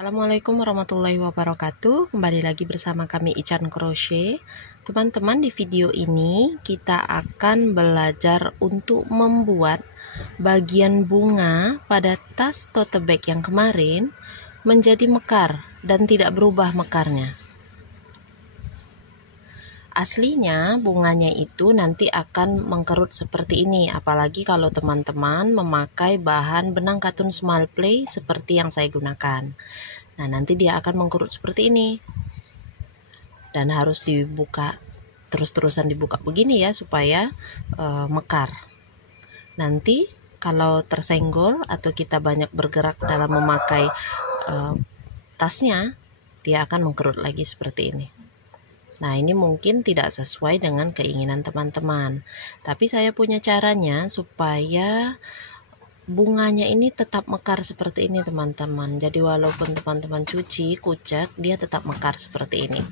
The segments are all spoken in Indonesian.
Assalamualaikum warahmatullahi wabarakatuh. Kembali lagi bersama kami Ican Crochet. Teman-teman, di video ini kita akan belajar untuk membuat bagian bunga pada tas tote bag yang kemarin menjadi mekar dan tidak berubah mekarnya. Aslinya bunganya itu nanti akan mengkerut seperti ini, apalagi kalau teman-teman memakai bahan benang katun small play seperti yang saya gunakan. Nah, nanti dia akan mengkerut seperti ini dan harus dibuka terus-terusan, dibuka begini ya supaya mekar. Nanti kalau tersenggol atau kita banyak bergerak dalam memakai tasnya, dia akan mengkerut lagi seperti ini. Nah, ini mungkin tidak sesuai dengan keinginan teman-teman, tapi saya punya caranya supaya bunganya ini tetap mekar seperti ini, teman-teman. Jadi walaupun teman-teman cuci, kucek, dia tetap mekar seperti ini.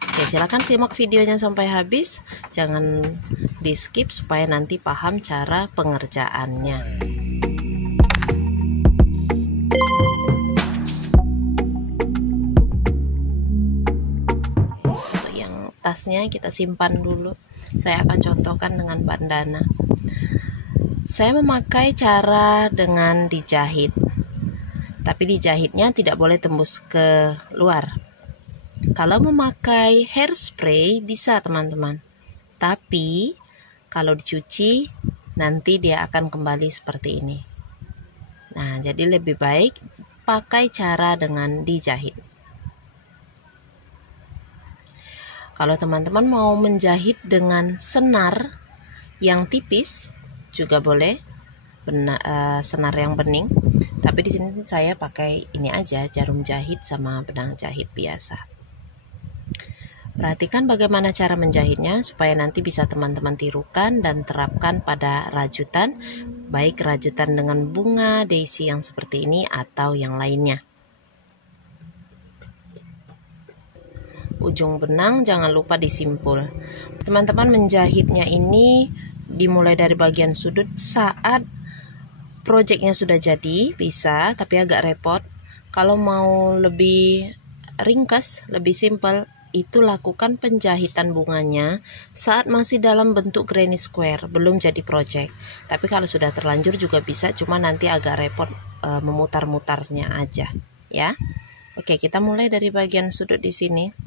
Oke, silakan simak videonya sampai habis, jangan di skip supaya nanti paham cara pengerjaannya. Tasnya kita simpan dulu. Saya akan contohkan dengan bandana. Saya memakai cara dengan dijahit, tapi dijahitnya tidak boleh tembus ke luar. Kalau memakai hairspray bisa, teman-teman, tapi kalau dicuci nanti dia akan kembali seperti ini. Nah, jadi lebih baik pakai cara dengan dijahit. Kalau teman-teman mau menjahit dengan senar yang tipis juga boleh, senar yang bening. Tapi di sini saya pakai ini aja, jarum jahit sama benang jahit biasa. Perhatikan bagaimana cara menjahitnya supaya nanti bisa teman-teman tirukan dan terapkan pada rajutan, baik rajutan dengan bunga daisy yang seperti ini atau yang lainnya. Ujung benang jangan lupa disimpul. Teman-teman menjahitnya ini dimulai dari bagian sudut. Saat projectnya sudah jadi bisa, tapi agak repot. Kalau mau lebih ringkas, lebih simpel, itu lakukan penjahitan bunganya saat masih dalam bentuk granny square, belum jadi project. Tapi kalau sudah terlanjur juga bisa, cuma nanti agak repot memutar-mutarnya aja ya. Oke, kita mulai dari bagian sudut di sini.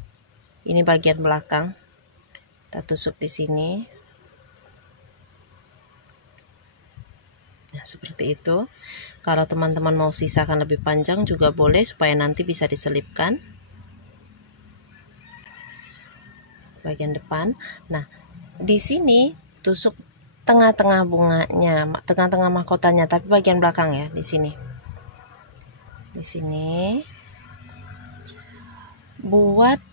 Ini bagian belakang, kita tusuk di sini. Nah, seperti itu. Kalau teman-teman mau sisakan lebih panjang juga boleh supaya nanti bisa diselipkan bagian depan. Nah, di sini tusuk tengah-tengah bunganya, tengah-tengah mahkotanya, tapi bagian belakang ya, di sini. Di sini buat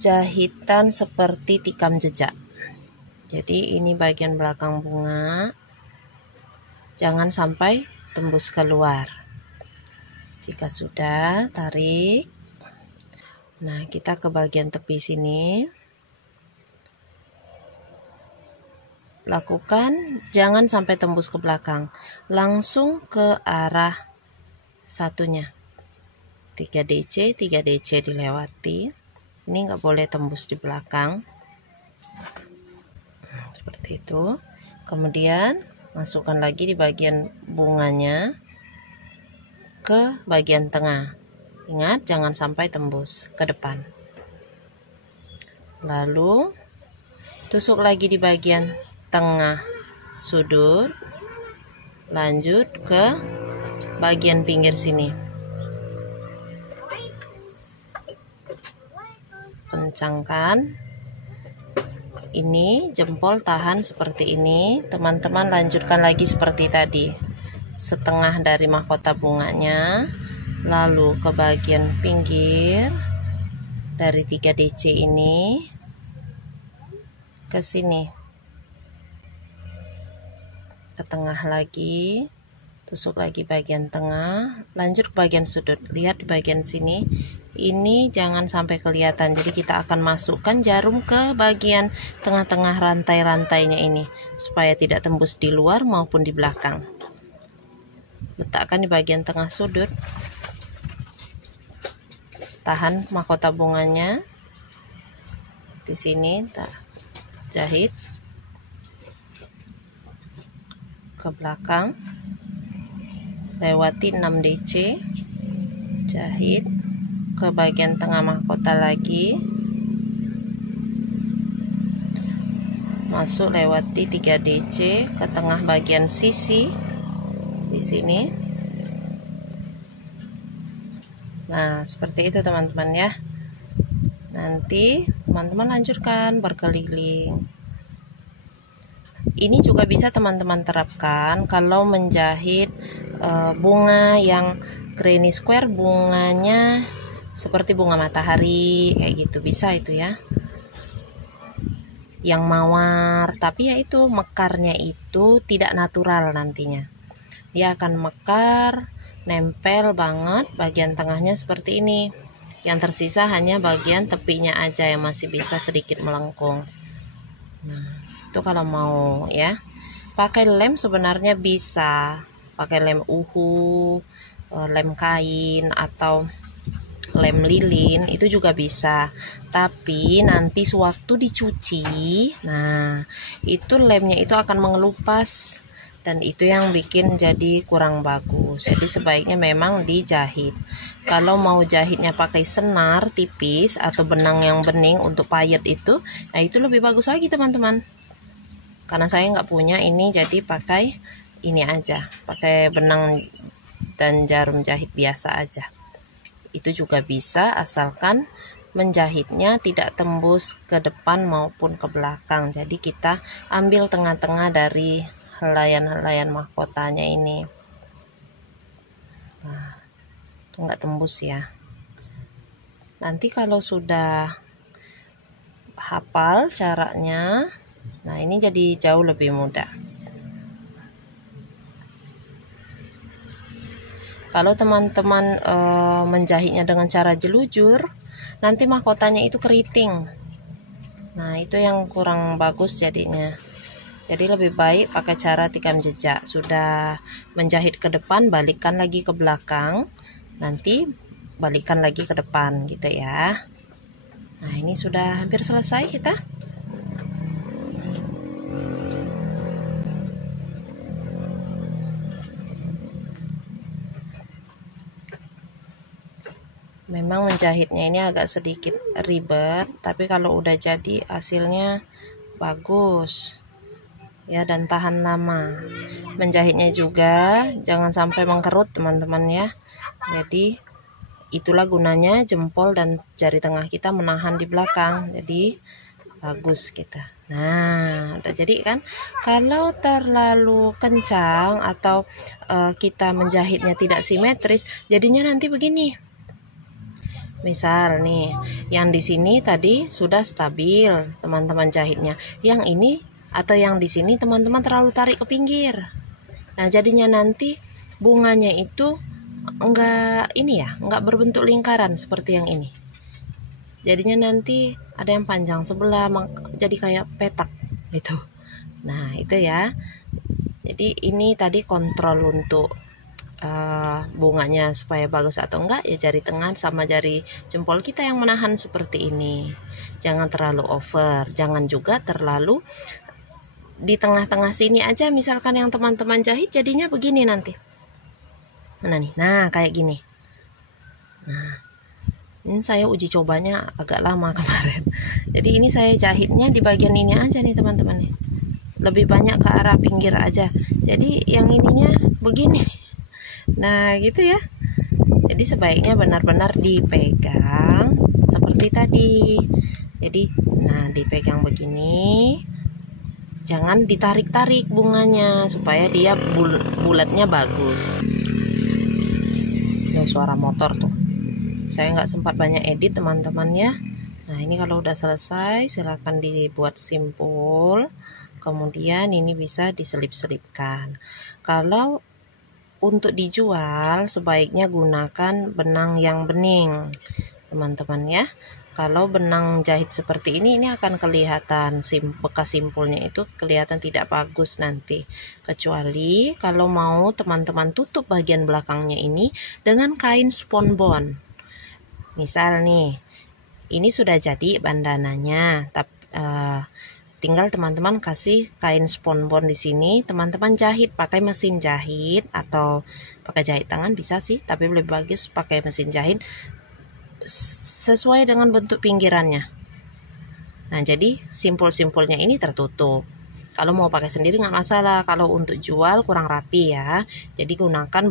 jahitan seperti tikam jejak. Jadi ini bagian belakang bunga, jangan sampai tembus keluar. Jika sudah, tarik. Nah, kita ke bagian tepi sini. Lakukan, jangan sampai tembus ke belakang, langsung ke arah satunya. 3 DC dilewati. Ini nggak boleh tembus di belakang, seperti itu. Kemudian masukkan lagi di bagian bunganya ke bagian tengah. Ingat, jangan sampai tembus ke depan. Lalu tusuk lagi di bagian tengah sudut, lanjut ke bagian pinggir sini. Kencangkan. Ini jempol tahan seperti ini. Teman-teman lanjutkan lagi seperti tadi, setengah dari mahkota bunganya, lalu ke bagian pinggir dari 3 DC ini ke sini, ke tengah lagi, tusuk lagi bagian tengah, lanjut ke bagian sudut. Lihat di bagian sini, ini jangan sampai kelihatan, jadi kita akan masukkan jarum ke bagian tengah-tengah rantai-rantainya ini supaya tidak tembus di luar maupun di belakang. Letakkan di bagian tengah sudut. tahan mahkota bunganya. Di sini jahit ke belakang, lewati 6 DC, jahit ke bagian tengah mahkota lagi, masuk lewati 3 DC ke tengah bagian sisi di sini. Nah, seperti itu teman-teman ya. Nanti teman-teman lanjutkan berkeliling. Ini juga bisa teman-teman terapkan kalau menjahit bunga yang granny square, bunganya seperti bunga matahari kayak gitu, bisa itu ya. Yang mawar, tapi ya itu mekarnya itu tidak natural nantinya. Dia akan mekar, nempel banget, bagian tengahnya seperti ini. Yang tersisa hanya bagian tepinya aja yang masih bisa sedikit melengkung. Nah, itu kalau mau ya. Pakai lem sebenarnya bisa. Pakai lem uhu, lem kain, atau lem lilin itu juga bisa. Tapi nanti sewaktu dicuci, nah itu lemnya itu akan mengelupas, dan itu yang bikin jadi kurang bagus. Jadi sebaiknya memang dijahit. Kalau mau jahitnya pakai senar tipis atau benang yang bening untuk payet itu, nah itu lebih bagus lagi teman-teman. Karena saya nggak punya ini, jadi pakai ini aja, pakai benang dan jarum jahit biasa aja. Itu juga bisa, asalkan menjahitnya tidak tembus ke depan maupun ke belakang. Jadi kita ambil tengah-tengah dari helaian-helaian mahkotanya ini. Nah, itu nggak tembus ya. Nanti kalau sudah hafal caranya, nah ini jadi jauh lebih mudah. Kalau teman-teman menjahitnya dengan cara jelujur, nanti mahkotanya itu keriting. Nah, itu yang kurang bagus jadinya. Jadi lebih baik pakai cara tikam jejak. Sudah menjahit ke depan, balikkan lagi ke belakang, nanti balikkan lagi ke depan gitu ya. Nah, ini sudah hampir selesai kita. Memang menjahitnya ini agak sedikit ribet, tapi kalau udah jadi hasilnya bagus ya, dan tahan lama. Menjahitnya juga jangan sampai mengkerut teman-teman ya. Jadi itulah gunanya jempol dan jari tengah kita menahan di belakang, jadi bagus kita. Nah, udah jadi kan. Kalau terlalu kencang atau kita menjahitnya tidak simetris, jadinya nanti begini. Misal nih, yang di sini tadi sudah stabil teman-teman jahitnya. Yang ini atau yang di sini teman-teman terlalu tarik ke pinggir. Nah, jadinya nanti bunganya itu enggak ini ya, enggak berbentuk lingkaran seperti yang ini. Jadinya nanti ada yang panjang sebelah, jadi kayak petak gitu. Nah, itu ya. Jadi ini tadi kontrol untuk bunganya supaya bagus atau enggak ya, jari tengah sama jari jempol kita yang menahan seperti ini. Jangan terlalu over, jangan juga terlalu di tengah-tengah sini aja. Misalkan yang teman-teman jahit jadinya begini nanti. Mana nih? Nah, kayak gini. Nah, ini saya uji cobanya agak lama kemarin. Jadi ini saya jahitnya di bagian ini aja nih teman-teman nih. Lebih banyak ke arah pinggir aja. Jadi yang ininya begini. Nah, gitu ya. Jadi sebaiknya benar-benar dipegang seperti tadi. Jadi, nah dipegang begini. Jangan ditarik-tarik bunganya supaya dia bulatnya bagus. Ini suara motor tuh. Saya nggak sempat banyak edit teman-teman ya. Nah, ini kalau udah selesai silahkan dibuat simpul. Kemudian ini bisa diselip-selipkan. Kalau untuk dijual sebaiknya gunakan benang yang bening teman-teman ya. Kalau benang jahit seperti ini akan kelihatan bekas simpulnya itu kelihatan tidak bagus nanti. Kecuali kalau mau teman-teman tutup bagian belakangnya ini dengan kain spunbond. Misal nih, ini sudah jadi bandananya, tapi tinggal teman-teman kasih kain spons di sini. Teman-teman jahit pakai mesin jahit atau pakai jahit tangan bisa sih, tapi lebih bagus pakai mesin jahit sesuai dengan bentuk pinggirannya. Nah, jadi simpul-simpulnya ini tertutup. Kalau mau pakai sendiri nggak masalah. Kalau untuk jual kurang rapi ya. Jadi gunakan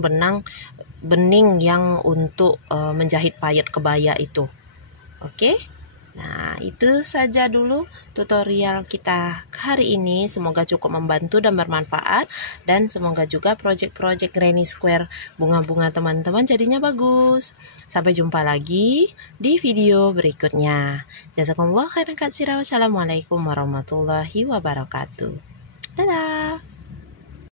bening yang untuk menjahit payet kebaya itu. Oke? Nah, itu saja dulu tutorial kita hari ini. Semoga cukup membantu dan bermanfaat. Dan semoga juga project-project Granny Square bunga-bunga teman-teman jadinya bagus. Sampai jumpa lagi di video berikutnya. Jazakumullah khairan katsira. Wassalamualaikum warahmatullahi wabarakatuh. Dadah!